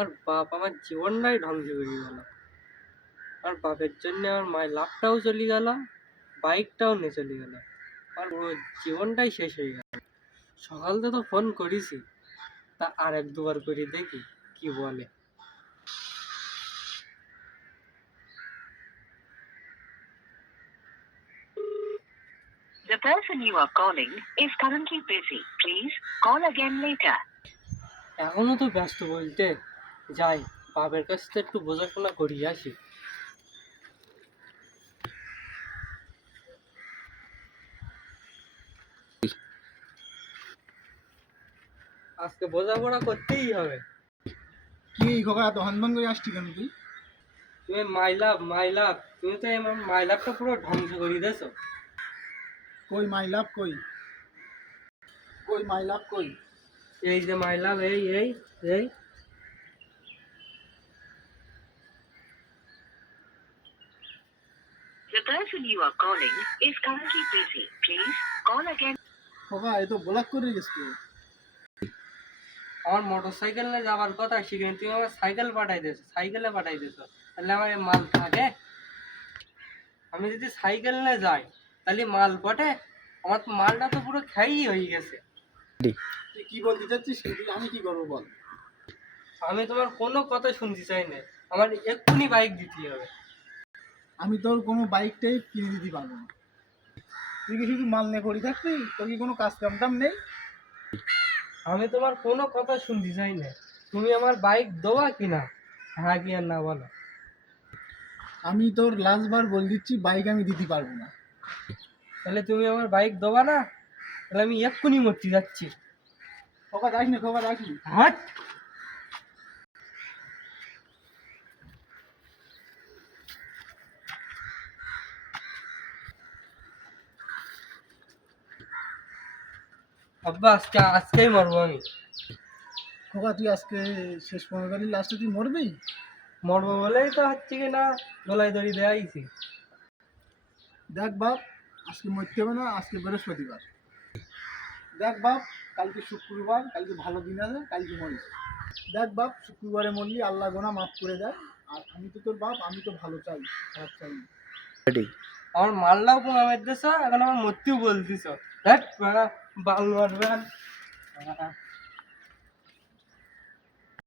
আর বাপ আমার জীবনটাই ধ্বংস করে গেল। আর বাপের জন্য আমার মায়ের লাভটাও চলে গেল, বাইকটাও নিয়ে চলে গেল, আর পুরো জীবনটাই শেষ হয়ে গেল। সকালতে তো ফোন করেছি, তা আর এক দুবার করে দেখি কি বলে। The person you are calling is currently busy. Please call again later. এখনো তো ব্যস্ত বলতে, যাই বাপের কাছ থেকে একটু বোঝাশোনা করিয়ে আসি। আজকে বোঝাপড়া করতেই হবে। কি খোকা এত হনভন করে আসছি কেন তুই? তুমি মাইলাভ মাইলাভ, তুমি তো আমার মাইলাভটা পুরো ধ্বংস করে দিয়েছো। কই মাই লাভ কই? কই মাই লাভ কই? এই যে মাইলাভ, এই এই এই The person you are calling is currently busy. Please call again. খোকা এ তো ব্লক করে গেছে। আমার মোটর সাইকেল নিয়ে যাওয়ার কথা, সেখানে তুমি আমার সাইকেল পাঠাই দিয়েছো, সাইকেলে পাঠাই দিয়েছো। তাহলে আমার এই মাল থাকে? আমি যদি সাইকেল নিয়ে যাই তাহলে মাল পটে? আমার তো মালটা তো পুরো খেয়েই হয়ে গেছে। তুই কি বলতে চাচ্ছিস? আমি কি করবো বল? আমি তোমার কোনো কথা শুনতে চাই না, আমার এক্ষুনি বাইক দিতে হবে। আমি তোর কোনো বাইকটাই কিনে দিতে পারবো না। তুই কি শুধু মাল নিয়ে পড়ে থাকবি? তোর কি কোনো কাজ কাম টাম নেই? আমি তোমার কোনো কথা শুনতে চাই না, তুমি আমার বাইক দেওয়া কিনা, হ্যাঁ কি আর না বলো। আমি তোর লাস্ট বার বল দিচ্ছি, বাইক আমি দিতে পারবো না। তাহলে তুমি আমার বাইক দেওয়া না, তাহলে আমি এক্ষুনি মরতে যাচ্ছি। খোকা যাস না, খোকা যাস না। হাট! আব্বা আজকেই মরবো আমি। খোকা তুই আজকে শেষ 15 তারিখ লাস্টে তুই মরবি? মরবো বলেই তো হচ্ছে কি না গলায় দড়ি দেয়াইছি। দেখ বাপ, আজকে মরতে হবে না, আজকে বৃহস্পতিবার। দেখ বাপ, কালকে শুক্রবার, কালকে ভালো দিন আছে, কালকে মরিস। দেখ বাপ, শুক্রবারে মরলি আল্লাহ গোনা মাফ করে দেয়। আর আমি তো তোর বাপ, আমি তো ভালো চাই, খারাপ চাই না। আমার মারলাও পোঙা মেরতেছ, এখন আমার মরতেও বলতেছ। বাল মারবেন।